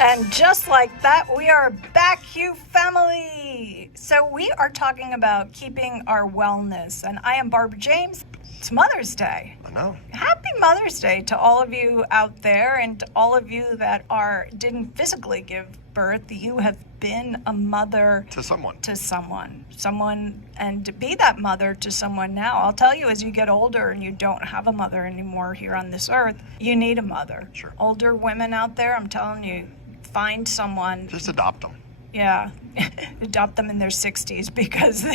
And just like that, we are back, you family. So we are talking about keeping our wellness. And I am Barbara James. It's Mother's Day. I know. Happy Mother's Day to all of you out there and to all of you that didn't physically give birth. You have been a mother To someone. And to be that mother to someone now. I'll tell you, as you get older and you don't have a mother anymore here on this earth, you need a mother. Sure. Older women out there, I'm telling you, find someone. Just adopt them. Yeah, adopt them in their 60s because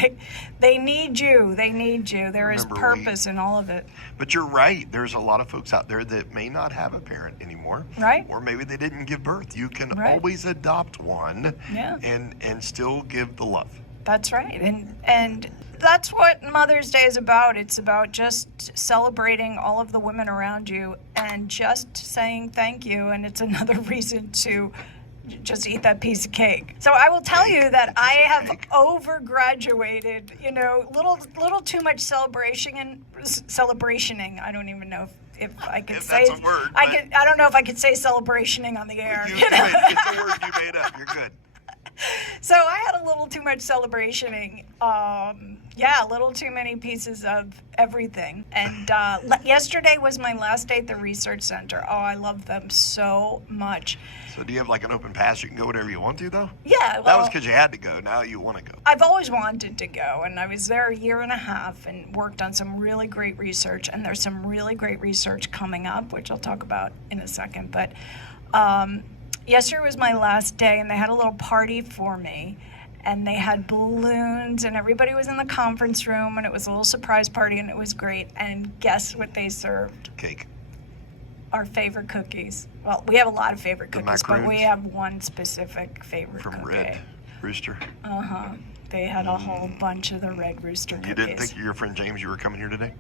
they need you. They need you. There is purpose in all of it. But you're right. There's a lot of folks out there that may not have a parent anymore. Right. Or maybe they didn't give birth. You can Right. always adopt one. Yeah. And still give the love. That's right. And that's what Mother's Day is about. It's about just celebrating all of the women around you and just saying thank you. And it's another reason to just eat that piece of cake. So I will tell you that I have overgraduated, little too much celebrationing. I don't even know if I could say that's a word, I don't know if I could say celebrationing on the air. It's a word you made up. You're good. So I had a little too much celebrationing. A little too many pieces of everything. And yesterday was my last day at the research center. Oh, I love them so much. So do you have like an open pass? You can go whatever you want to, though? Yeah. That was because you had to go. Now you want to go. I've always wanted to go, and I was there a year and a half and worked on some really great research. And there's some really great research coming up, which I'll talk about in a second. But yesterday was my last day, and they had a little party for me. And they had balloons, and everybody was in the conference room, and it was a little surprise party, and it was great. And guess what they served? Cake. Our favorite cookies. Well, we have a lot of favorite The cookies, but we macaroons? have one specific favorite From cookie. Red Rooster. Uh-huh. They had a whole bunch of the Red Rooster cookies. You didn't think your friend James you were coming here today?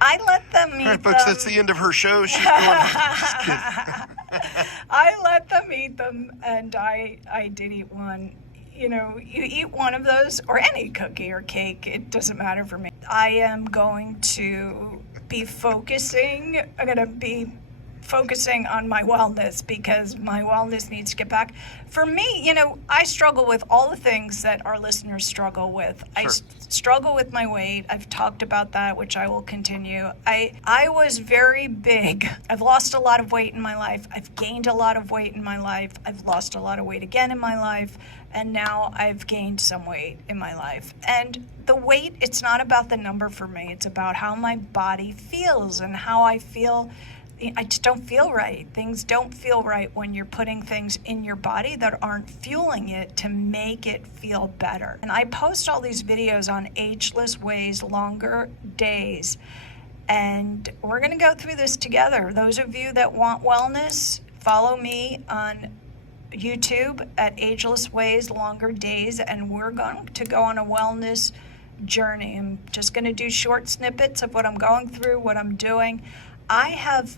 I let them eat All right, folks, them. that's the end of her show. She's going. Just kidding. I let them eat them, and I did eat one. You eat one of those, or any cookie or cake, it doesn't matter for me. I am going to be focusing on my wellness because my wellness needs to get back. For me, I struggle with all the things that our listeners struggle with. Sure. I struggle with my weight. I've talked about that, which I will continue. I was very big. I've lost a lot of weight in my life. I've gained a lot of weight in my life. I've lost a lot of weight again in my life. And now I've gained some weight in my life. And the weight, it's not about the number for me. It's about how my body feels and how I feel. I just don't feel right. Things don't feel right when you're putting things in your body that aren't fueling it to make it feel better. And I post all these videos on ageless ways, longer days. And we're going to go through this together. Those of you that want wellness, follow me on YouTube at Ageless Ways, Longer Days, and we're going to go on a wellness journey. I'm just going to do short snippets of what I'm going through, what I'm doing. I have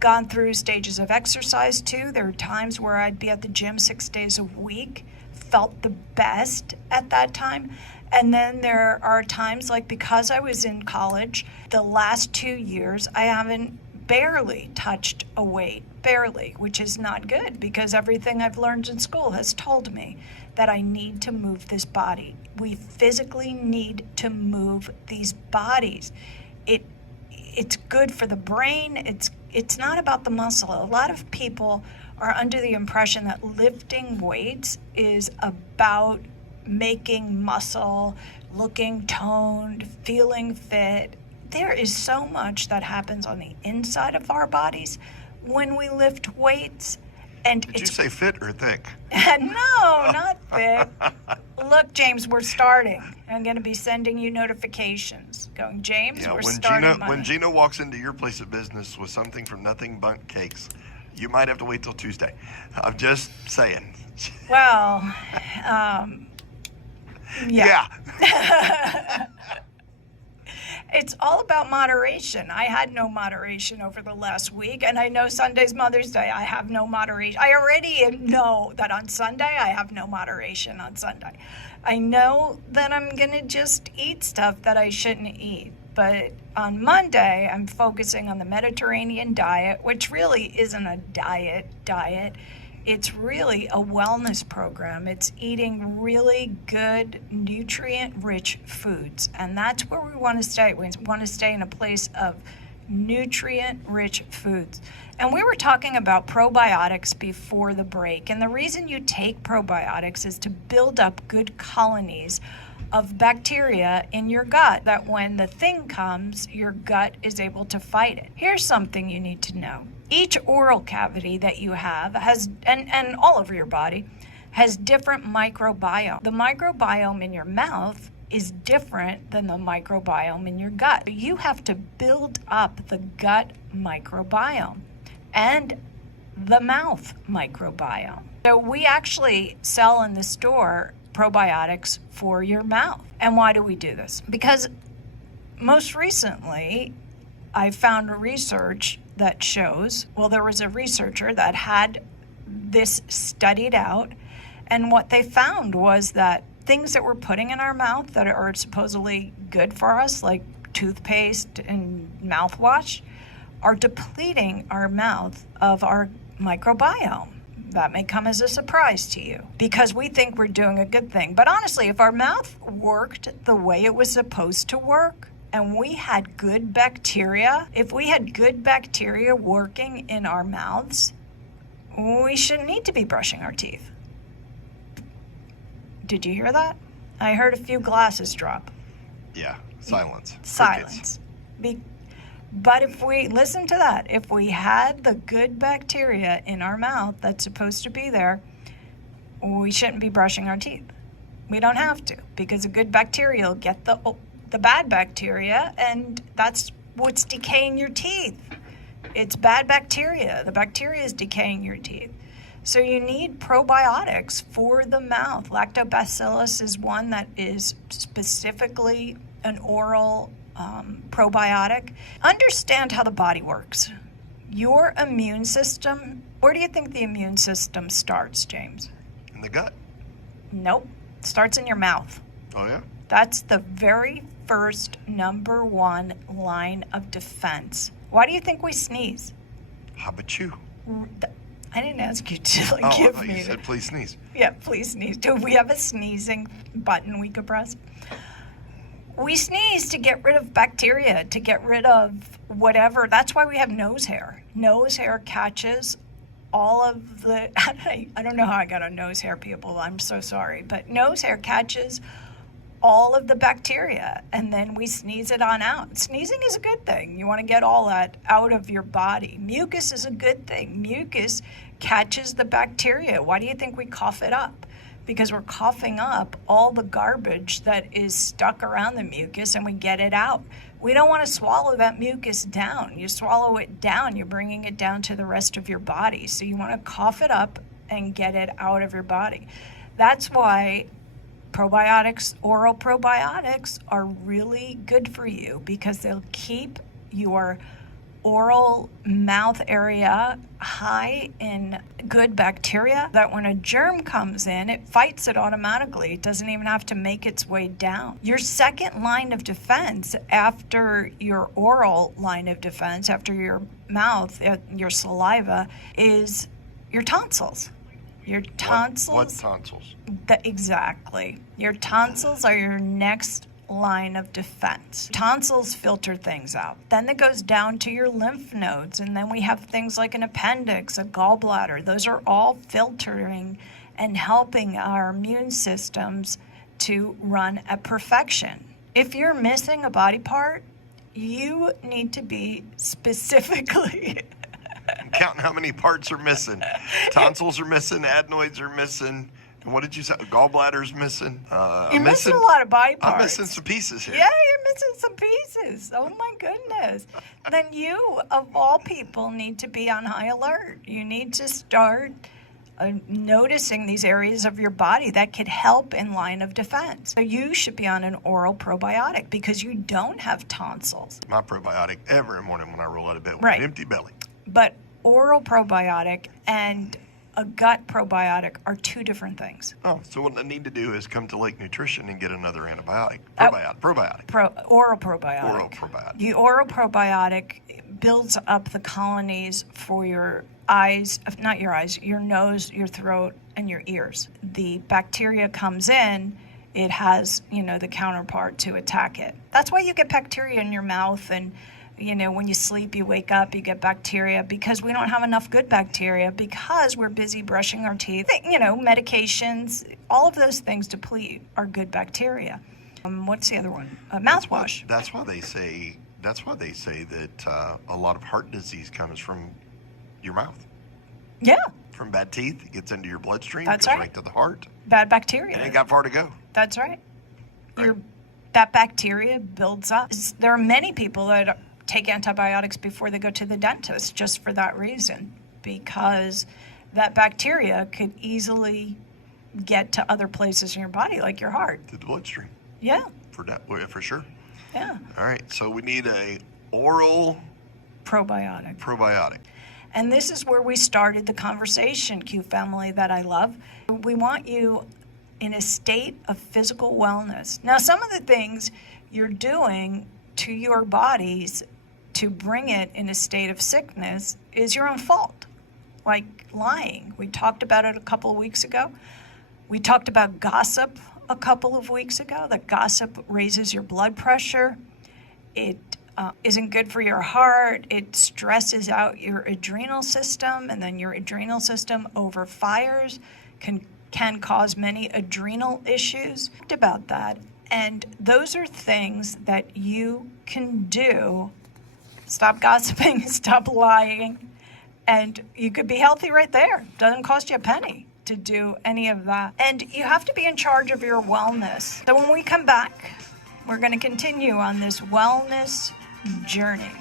gone through stages of exercise too. There are times where I'd be at the gym 6 days a week, felt the best at that time. And then there are times, like because I was in college, the last 2 years, I haven't barely touched a weight, which is not good because everything I've learned in school has told me that I need to move this body. We physically need to move these bodies. It's good for the brain. It's not about the muscle. A lot of people are under the impression that lifting weights is about making muscle, looking toned, feeling fit. There is so much that happens on the inside of our bodies when we lift weights. And Did you say fit or thick? No, not thick. Look, James, we're starting. I'm going to be sending you notifications. Going, James, we're starting. When Gina walks into your place of business with something from Nothing But Cakes, you might have to wait till Tuesday. I'm just saying. Well, yeah. It's all about moderation. I had no moderation over the last week, and I know Sunday's Mother's Day. I have no moderation. I already know that on Sunday, I have no moderation on Sunday. I know that I'm going to just eat stuff that I shouldn't eat. But on Monday, I'm focusing on the Mediterranean diet, which really isn't a diet. It's really a wellness program. It's eating really good, nutrient-rich foods. And that's where we want to stay. We want to stay in a place of nutrient-rich foods. And we were talking about probiotics before the break. And the reason you take probiotics is to build up good colonies of bacteria in your gut, that when the thing comes, your gut is able to fight it. Here's something you need to know. Each oral cavity that you have has, and all over your body, has different microbiome. The microbiome in your mouth is different than the microbiome in your gut. You have to build up the gut microbiome and the mouth microbiome. So we actually sell in the store probiotics for your mouth. And why do we do this? Because most recently, I found research that shows, well, there was a researcher that had this studied out, and what they found was that things that we're putting in our mouth that are supposedly good for us, like toothpaste and mouthwash, are depleting our mouth of our microbiome. That may come as a surprise to you because we think we're doing a good thing. But honestly, if our mouth worked the way it was supposed to work, and we had good bacteria, if we had good bacteria working in our mouths, we shouldn't need to be brushing our teeth. Did you hear that? I heard a few glasses drop. Yeah, silence. Silence. But if we, listen to that, if we had the good bacteria in our mouth that's supposed to be there, we shouldn't be brushing our teeth. We don't have to, because a good bacteria will get the bad bacteria, and that's what's decaying your teeth. It's bad bacteria. The bacteria is decaying your teeth. So you need probiotics for the mouth. Lactobacillus is one that is specifically an oral probiotic. Understand how the body works. Your immune system, where do you think the immune system starts, James? In the gut. Nope. It starts in your mouth. Oh, yeah? That's the very first number one line of defense. Why do you think we sneeze? How about you? I didn't ask you to give I thought me. You said please sneeze. Yeah, please sneeze. Do we have a sneezing button we could press? We sneeze to get rid of bacteria, to get rid of whatever. That's why we have nose hair. Nose hair catches all of the, I don't know how I got on nose hair, people. I'm so sorry. But nose hair catches all of the bacteria, and then we sneeze it on out. Sneezing is a good thing. You want to get all that out of your body. Mucus is a good thing. Mucus catches the bacteria. Why do you think we cough it up? Because we're coughing up all the garbage that is stuck around the mucus, and we get it out. We don't want to swallow that mucus down. You swallow it down, you're bringing it down to the rest of your body. So you want to cough it up and get it out of your body. That's why probiotics, oral probiotics, are really good for you, because they'll keep your oral mouth area high in good bacteria, that when a germ comes in, it fights it automatically. It doesn't even have to make its way down. Your second line of defense after your oral line of defense, after your mouth, your saliva, is your tonsils. Your tonsils. What tonsils? Exactly. Your tonsils are your next line of defense. Tonsils filter things out. Then it goes down to your lymph nodes, and then we have things like an appendix, a gallbladder. Those are all filtering and helping our immune systems to run at perfection. If you're missing a body part, you need to be specifically I'm counting how many parts are missing. Tonsils are missing, adenoids are missing. And what did you say? Gallbladder's missing. You're missing a lot of body parts. I'm missing some pieces here. Yeah, you're missing some pieces. Oh my goodness. Then you, of all people, need to be on high alert. You need to start noticing these areas of your body that could help in line of defense. So you should be on an oral probiotic because you don't have tonsils. My probiotic every morning when I roll out of bed with Right. an empty belly. But oral probiotic and a gut probiotic are two different things. Oh, so what I need to do is come to Lake Nutrition and get another antibiotic. Probiotic. Oral probiotic. Oral probiotic. The oral probiotic builds up the colonies for your eyes, not your eyes, your nose, your throat, and your ears. The bacteria comes in, it has, the counterpart to attack it. That's why you get bacteria in your mouth, and when you sleep, you wake up, you get bacteria, because we don't have enough good bacteria, because we're busy brushing our teeth. Medications, all of those things deplete our good bacteria. What's the other one? Mouthwash. That's why they say that a lot of heart disease comes from your mouth. Yeah. From bad teeth, it gets into your bloodstream, That's goes right. right to the heart. Bad bacteria. It ain't got far to go. That's right. Right. That bacteria builds up. There are many people that take antibiotics before they go to the dentist just for that reason, because that bacteria could easily get to other places in your body, like your heart. To the bloodstream. Yeah. For sure. Yeah. All right, so we need a oral probiotic. And this is where we started the conversation, Q family, that I love. We want you in a state of physical wellness. Now, some of the things you're doing to your bodies to bring it in a state of sickness is your own fault, like lying. We talked about it a couple of weeks ago. We talked about gossip a couple of weeks ago, that gossip raises your blood pressure. It isn't good for your heart. It stresses out your adrenal system, and then your adrenal system overfires, can cause many adrenal issues. About that. And those are things that you can do. Stop gossiping, stop lying, and you could be healthy right there. Doesn't cost you a penny to do any of that. And you have to be in charge of your wellness. So when we come back, we're going to continue on this wellness journey.